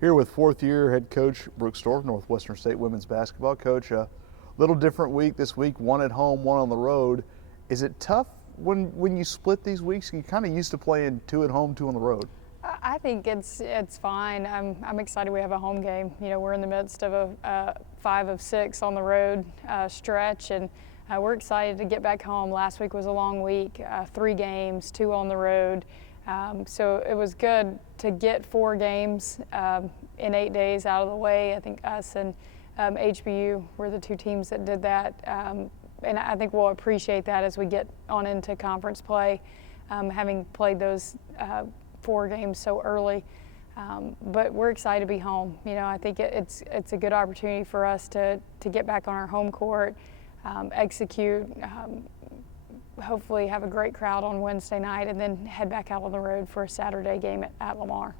Here with fourth-year head coach Brooke Stoehr, Northwestern State women's basketball coach. A little different week this week, one at home, one on the road. Is it tough when you split these weeks? You're kind of used to playing two at home, two on the road. I think it's fine. I'm excited we have a home game. You know, we're in the midst of a 5 of 6 on the road stretch, and we're excited to get back home. Last week was a long week, 3 games, 2 on the road. So it was good to get 4 games in 8 days out of the way. I think us and HBU were the 2 teams that did that. And I think we'll appreciate that as we get on into conference play, having played those 4 games so early. But we're excited to be home. You know, I think it's a good opportunity for us to get back on our home court, execute, hopefully have a great crowd on Wednesday night, and then head back out on the road for a Saturday game at Lamar.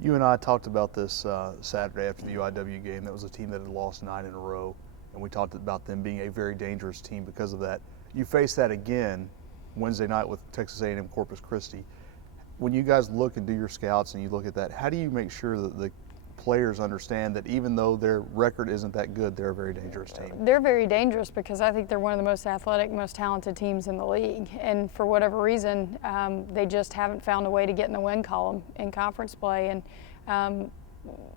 You and I talked about this Saturday after the UIW game. That was a team that had lost 9 in a row, and we talked about them being a very dangerous team because of that. You face that again Wednesday night with Texas A&M-Corpus Christi. When you guys look and do your scouts and you look at that, how do you make sure that the players understand that even though their record isn't that good, they're a very dangerous team? They're very dangerous because I think they're one of the most athletic, most talented teams in the league. And for whatever reason, they just haven't found a way to get in the win column in conference play. And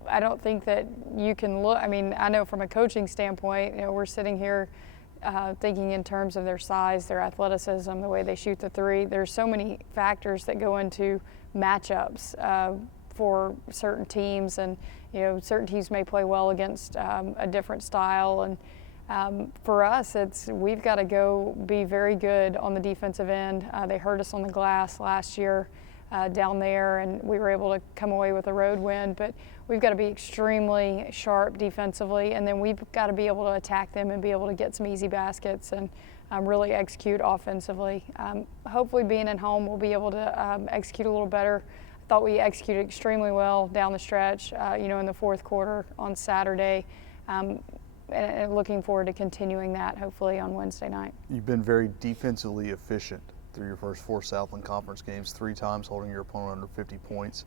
I don't think that you can look, I mean, I know from a coaching standpoint, you know, we're sitting here thinking in terms of their size, their athleticism, the way they shoot the 3. There's so many factors that go into matchups for certain teams, and you know, certain teams may play well against a different style, and for us we've got to go be very good on the defensive end. They hurt us on the glass last year down there, and we were able to come away with a road win, but we've got to be extremely sharp defensively, and then we've got to be able to attack them and be able to get some easy baskets and really execute offensively. Hopefully being at home we'll be able to execute a little better. Thought we executed extremely well down the stretch, you know, in the fourth quarter on Saturday, and looking forward to continuing that hopefully on Wednesday night. You've been very defensively efficient through your first 4 Southland Conference games, 3 times holding your opponent under 50 points.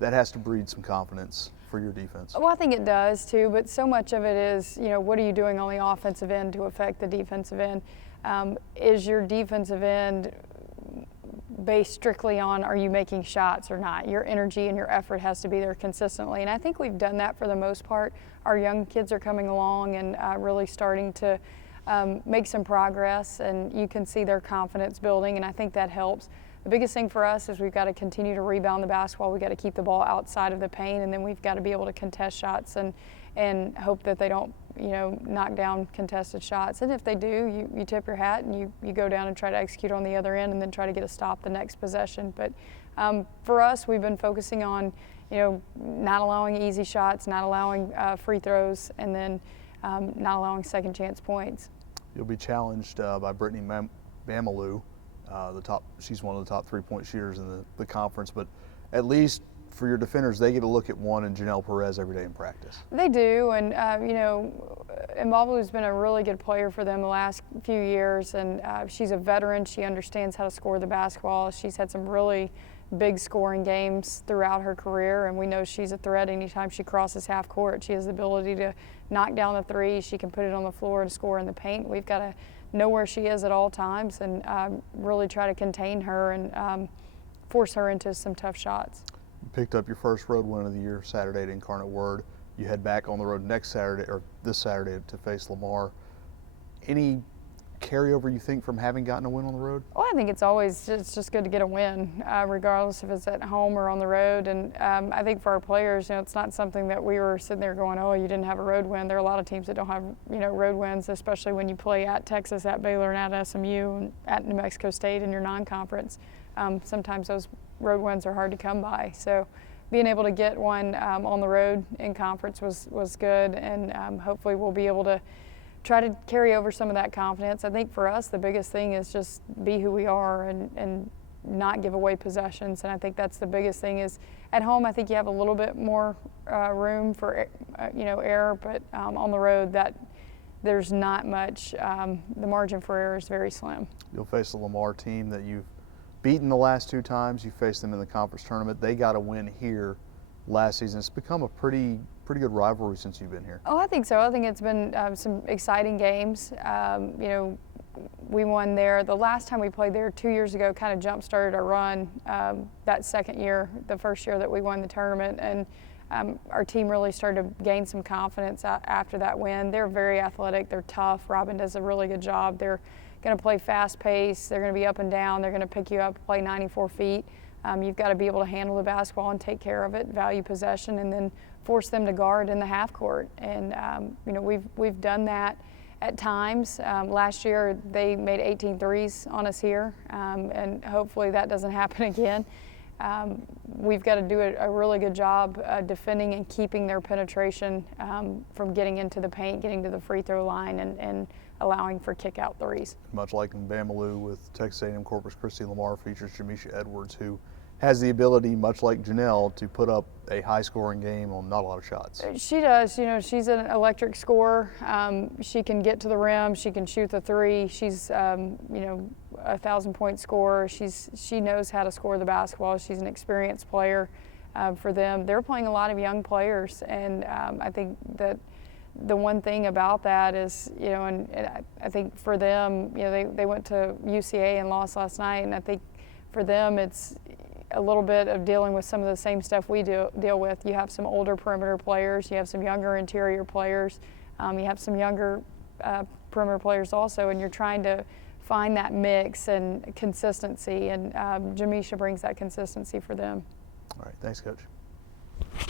That has to breed some confidence for your defense. Well, I think it does too, but so much of it is, you know, what are you doing on the offensive end to affect the defensive end? Is your defensive end based strictly on are you making shots or not? Your energy and your effort has to be there consistently, and I think we've done that for the most part. Our young kids are coming along and really starting to make some progress, and you can see their confidence building, and I think that helps. The biggest thing for us is we've got to continue to rebound the basketball. We've got to keep the ball outside of the paint, and then we've got to be able to contest shots and hope that they don't, you know, knock down contested shots. And if they do, you tip your hat and you go down and try to execute on the other end and then try to get a stop the next possession. But for us, we've been focusing on, you know, not allowing easy shots, not allowing free throws, and then not allowing second chance points. You'll be challenged by Brittany Mamalou. She's one of the top 3-point shooters in the conference, but at least for your defenders, they get a look at one and Janelle Perez every day in practice. They do, and you know, Mamalou been a really good player for them the last few years, and she's a veteran. She understands how to score the basketball. She's had some really big scoring games throughout her career, and we know she's a threat anytime she crosses half court. She has the ability to knock down the 3. She can put it on the floor and score in the paint. We've got to know where she is at all times and really try to contain her and force her into some tough shots. You picked up your first road win of the year Saturday at Incarnate Word. You head back on the road next Saturday, or this Saturday, to face Lamar. Any carryover you think from having gotten a win on the road? Well, I think it's just good to get a win, regardless if it's at home or on the road. And I think for our players, you know, it's not something that we were sitting there going, oh, you didn't have a road win. There are a lot of teams that don't have, you know, road wins, especially when you play at Texas, at Baylor, and at SMU, and at New Mexico State in your non-conference. Sometimes those road wins are hard to come by. So being able to get one on the road in conference was good, and hopefully we'll be able to try to carry over some of that confidence. I think for us, the biggest thing is just be who we are and not give away possessions. And I think that's the biggest thing. Is at home, I think you have a little bit more room for you know, error, but on the road, that there's not much. The margin for error is very slim. You'll face a Lamar team that you've beaten the last 2 times. You faced them in the conference tournament. They got a win here last season. It's become a pretty good rivalry since you've been here. Oh, I think so. I think it's been some exciting games. You know, we won there. The last time we played there 2 years ago kind of jump-started our run that second year, the first year that we won the tournament. And our team really started to gain some confidence after that win. They're very athletic. They're tough. Robin does a really good job. They're going to play fast-paced. They're going to be up and down. They're going to pick you up, play 94 feet. You've got to be able to handle the basketball and take care of it, value possession, and then force them to guard in the half court. And you know, we've done that at times. Last year they made 18 threes on us here, and hopefully that doesn't happen again. We've got to do a really good job defending and keeping their penetration from getting into the paint, getting to the free throw line, and allowing for kick-out threes. Much like in Bamalu with Texas A&M-Corpus Christi, Lamar features Jamisha Edwards, who has the ability, much like Janelle, to put up a high-scoring game on not a lot of shots. She does. You know, she's an electric scorer. She can get to the rim. She can shoot the three. She's, you know, a 1,000-point scorer. She knows how to score the basketball. She's an experienced player for them. They're playing a lot of young players, and I think that the one thing about that is, you know, and I think for them, you know, they went to UCA and lost last night, and I think for them it's a little bit of dealing with some of the same stuff we deal with. You have some older perimeter players, you have some younger interior players, you have some younger perimeter players also, and you're trying to find that mix and consistency, and Jamisha brings that consistency for them. All right, thanks, Coach.